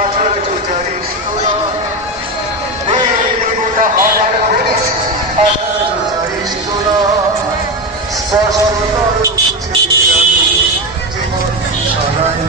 আঠারো জানিস তোরা গোটা হাজার করিস আঠারো জানিস তোরা স্পষ্টতর বুঝে রাখি জীবন সারাই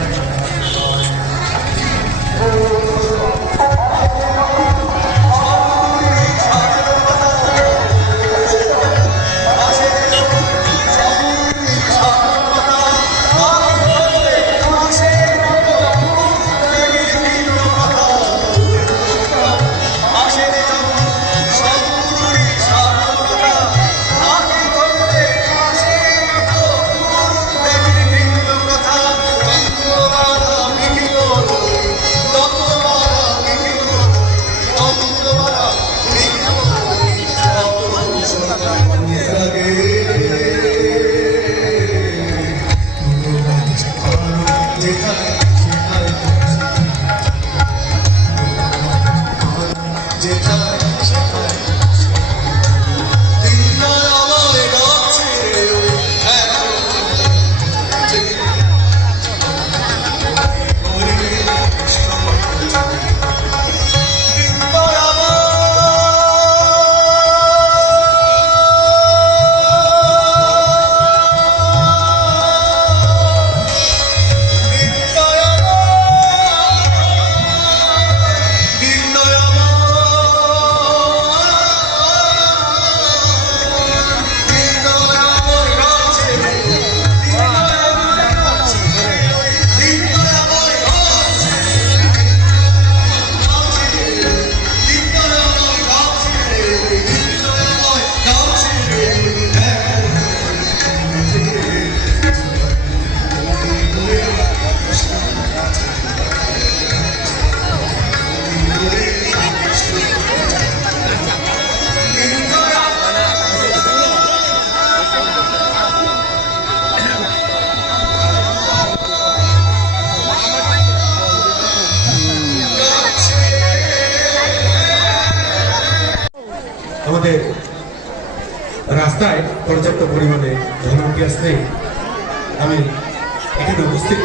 আমাদের রাস্তায় পর্যাপ্ত পরিমাণে ভলান্টিয়ার্স নেই। আমি এখানে উপস্থিত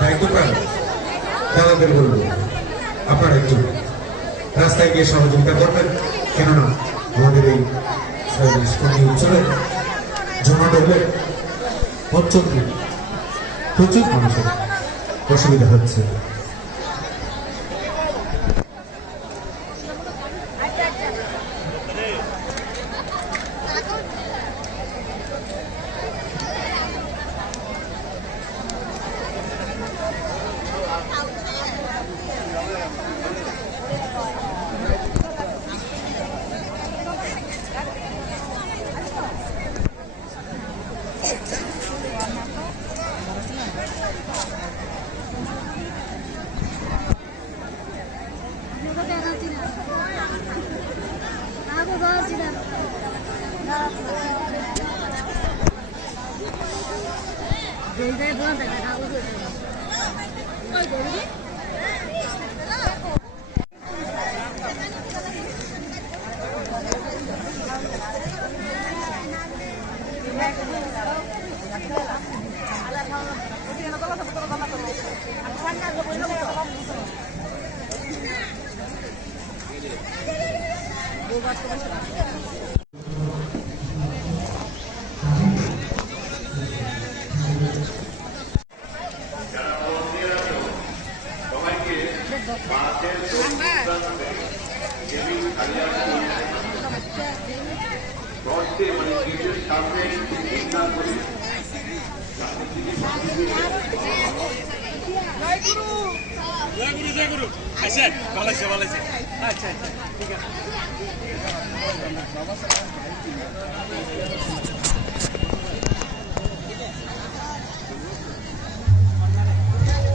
দায়িত্বপ্রাণ দাদাদের বলব, আপনারা একটু রাস্তায় গিয়ে সহযোগিতা করবেন, কেননা আমাদের এই অঞ্চলে জমা হলে প্রচুর মানুষের অসুবিধা হচ্ছে।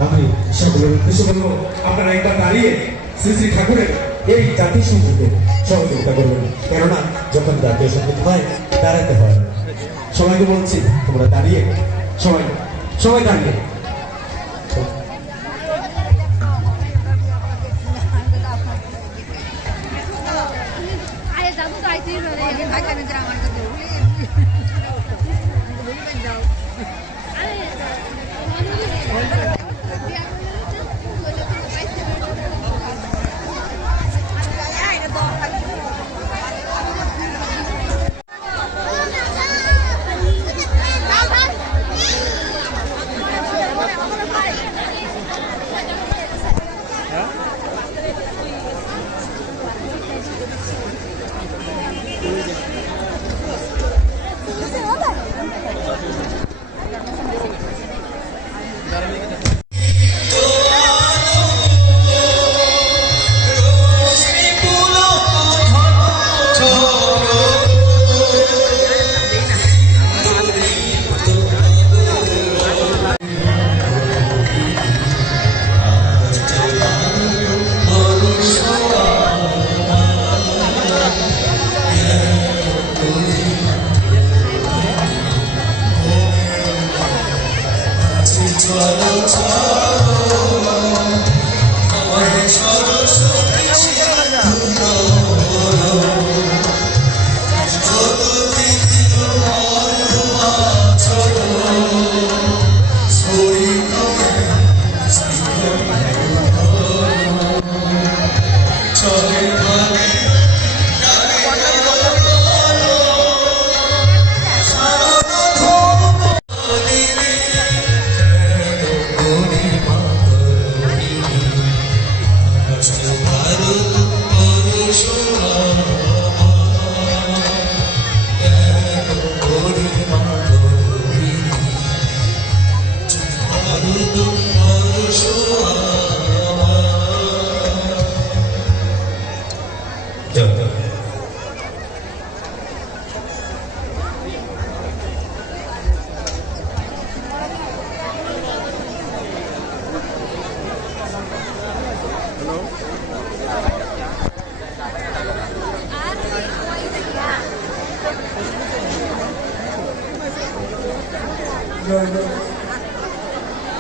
আমি সকলের উদ্দেশ্য বলবো, আপনারা একবার দাঁড়িয়ে শ্রী শ্রী ঠাকুরের এই জাতীয় সঙ্গীতে সহযোগিতা করবেন, কেননা যখন জাতীয় সঙ্গীত হয় দাঁড়াতে হয়। সবাইকে বলছি তোমরা দাঁড়িয়ে, সবাই দাঁড়িয়ে।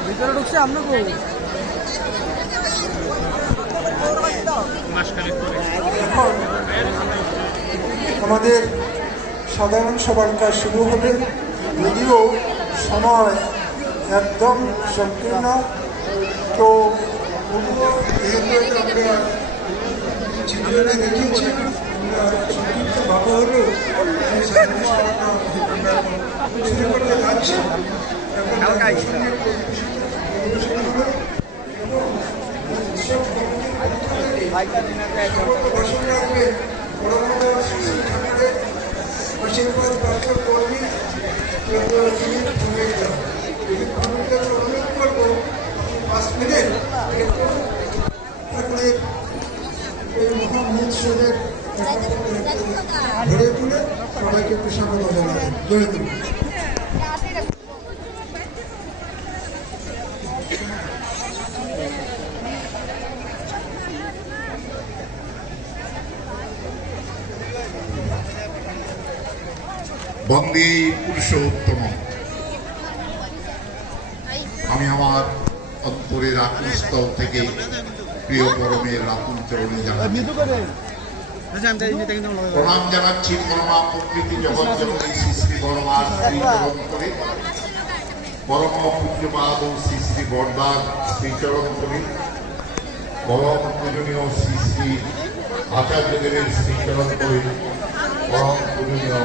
ভিতরে ঢুকছে আপনাকে আমাদের সাধারণ সবার কাজ শুরু হবে, যদিও সময় একদম সম্পূর্ণ। তো যেহেতু আমরা চিত্রে দেখিয়েছি, সংক্ষিপ্তভাবে হলেও শুরু করতে যাচ্ছি। আশীর্বাদ প্রাপ্ত কর্মী অনুরোধ করবো 5 মিনিট তারপরে ওই মহামহোৎসবের ঘুরে তুলে সবাইকে একটু স্বাগত জানাবেন। জয় তুলে বন্দে পুরুষোত্তম। আমি আমার অন্তরের আকুস্থল থেকে প্রিয় পরমের রাতুল চরণে প্রণাম জানাচ্ছি। পরমা প্রকৃতি জগৎ জননী শ্রী শ্রী বড়মার শ্রীচরণ করে, পরম পূজ্যপাদ শ্রী শ্রী বড়দার শ্রীচরণ করে, পরম পূজনীয় শ্রী শ্রী আচার্যদেবের শ্রীচরণ করে, পরম পূজনীয়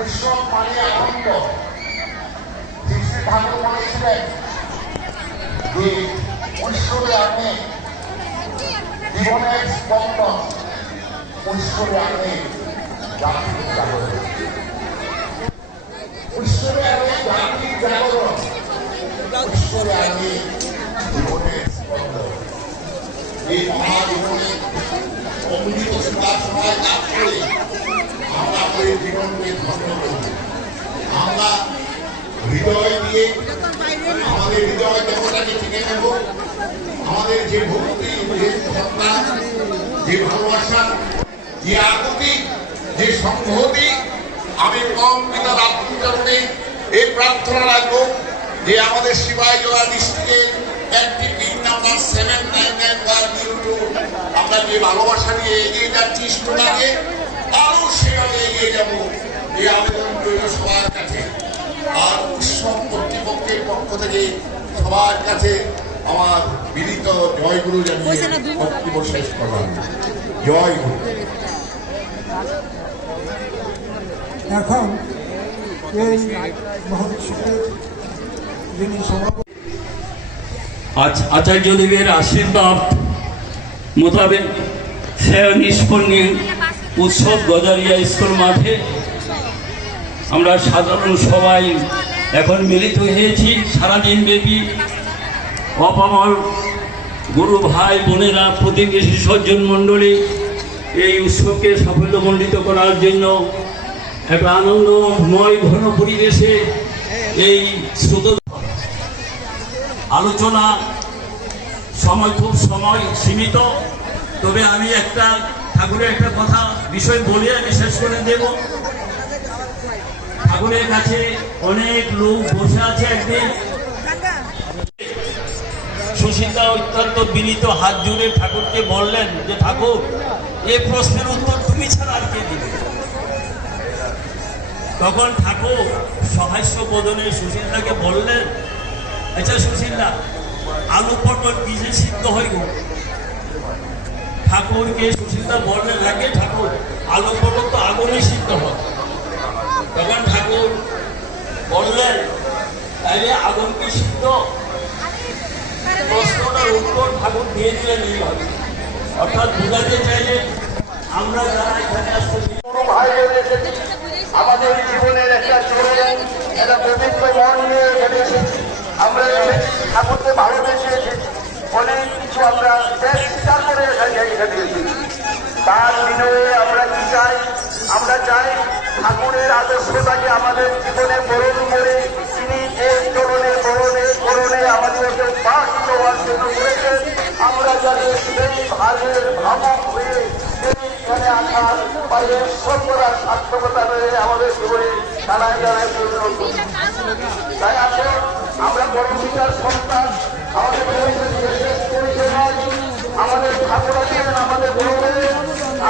উৎসব মানে আনন্দ। শ্রী শ্রী ঠাকুর বলেছিলেন যে উৎসবে আনে জীবনের স্পন্দন, উৎসবে আনে জাতির জাগরণ, উৎসবে আনে জাতির জাগরণ, উৎসবে আনে জীবনের স্পন্দন। এই মহাজীবনে অমূল্য সময় লাভ করে আমরা আমাদের জীবনকে ধন্য করব। আমরা হৃদয় দিয়ে আমাদের হৃদয় দেবতাকে চিনে নেব। আমাদের যে ভক্তি, যে শ্রদ্ধা, যে ভালোবাসা, যে আকুতি, যে সংহতি, আমি কম পিতা রাত্রিচরণে এই প্রার্থনা রাখবো যে আমাদের শিবাই জোড়া ডিস্ট্রিক্টের একটি পিন নাম্বার 799 আমরা যে ভালোবাসা নিয়ে এগিয়ে যাচ্ছি স্টুডেন্টকে আরো সেভাবে এগিয়ে যাবো, এই আবেদন রইল সবার কাছে। আর উৎসব কর্তৃপক্ষের পক্ষ থেকে সবার কাছে আমার বিনীত জয়গুরু জানিয়ে বক্তব্য শেষ করলাম। জয় গুরু। এখন এই মহোৎসবের যিনি সভাপতি, আজ আচার্যদেবের আশীর্বাদ মোতাবেক সেবা নিষ্পন্নে উৎসব গজারিয়া স্কুল মাঠে আমরা সাধারণ সবাই এখন মিলিত হয়েছি সারাদিন ব্যাপী অপামর গুরু ভাই বোনেরা প্রতিবেশী সজ্জন মণ্ডলী এই উৎসবকে সাফল্যমণ্ডিত করার জন্য একটা আনন্দময় ঘন পরিবেশে এই শ্রোত আলোচনা খুব সময় সীমিত, তবে আমি একটা ঠাকুরের একটা কথা বিষয় বলে আমি শেষ করে দেব। ঠাকুরের কাছে অনেক লোক বসে আছে। একদিন সুশীতা অত্যন্ত বিনীত হাত জুড়ে ঠাকুরকে বললেন যে ঠাকুর, এ প্রশ্নের উত্তর তুমি ছাড়া আর কে দিবে? তখন ঠাকুর সহাস্য বদনে সুশীলাকে বললেন, আচ্ছা সুশীলা, আলু পটল বীজে সিদ্ধ হইব? ঠাকুরকে সুশীলা বললেন, লাগে ঠাকুর, আলু পটল তো আগুনে সিদ্ধ হয়। তখন ঠাকুর বললেন, তাইলে আগুন কি সিদ্ধ? প্রশ্নটার উত্তর ঠাকুর দিয়ে দিলেন এইভাবে। অর্থাৎ বোঝাতে চাইলে আমরা যারা এখানে আসতেছি গুরু ভাইদের এসেছি, আমাদের জীবনের একটা চরণ, একটা পবিত্র মন নিয়ে এখানে এসেছি। আমরা এসেছি ঠাকুরকে ভালোবেসে এসেছি, অনেক কিছু আমরা ত্যাগ স্বীকার করে এখানে এসেছি। তার বিনয়ে আমরা কি চাই? আমরা চাই ঠাকুরের আদর্শটাকে আমাদের জীবনে বরণ করে তিনি যে চরণের করণে আমাদেরকে বাস দেওয়ার জন্য করেছেন, আমরা যাতে সেই ভাগের ভাবক হয়ে এখানে আসার বাইরে সর্বদা সার্থকতা রয়ে আমাদের জীবনে দাঁড়ায় পূর্ণ করি। তাই আসুন আমরা পরমিতার সন্তান, আমাদের আমাদের ঠাকুর আছেন, আমাদের গুরুদেব,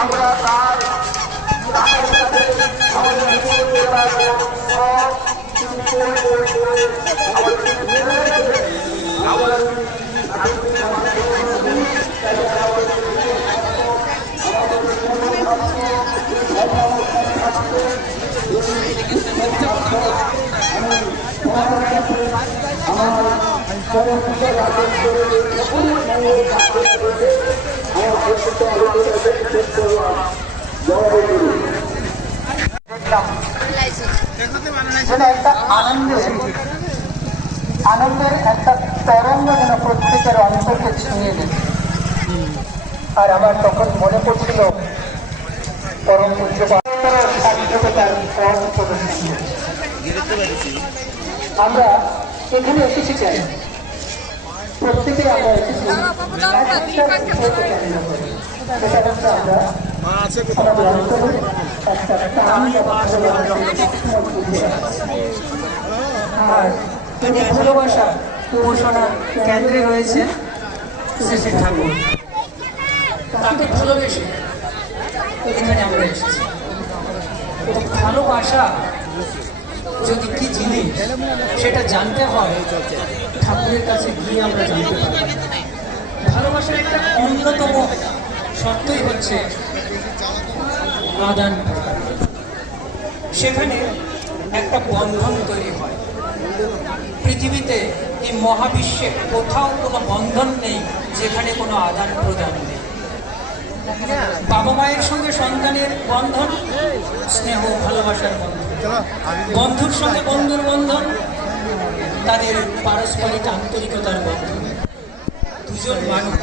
আমরা তার যেন একটা আনন্দের একটা তরঙ্গ যেন প্রত্যেকের অন্তরকে ছুঁয়ে দেবে। আর আমার তখন মনে পড়ছিল পরম পূজ্য সার্থকতার পথ প্রদর্শন। আমরা এখানে এসেছি চাই, প্রত্যেকে আমরা এসেছি সেটা হচ্ছে আমরা আমাদের অন্তরে একটা টান আর এই ভালোবাসা উপাসনা কেন্দ্রে রয়েছে শ্রী শ্রী ঠাকুর। তাকে ভালোবেসে এখানে আমরা এসেছি। ভালোবাসা যদি কি জিনিস সেটা জানতে হয়, ঠাকুরের কাছে গিয়ে আমরা জানতে পারি। ভালোবাসার একটা অন্যতম শর্তই হচ্ছে আদান। সেখানে একটা বন্ধন তৈরি হয়। পৃথিবীতে এই মহাবিশ্বে কোথাও কোনো বন্ধন নেই যেখানে কোনো আদান প্রদান নেই। বাবা মায়ের সঙ্গে সন্তানের বন্ধন, স্নেহ ভালোবাসার বন্ধন, বন্ধুর সঙ্গে বন্ধুর বন্ধন, তাদের পারস্পরিক আন্তরিকতার বন্ধন। দুজন মানুষ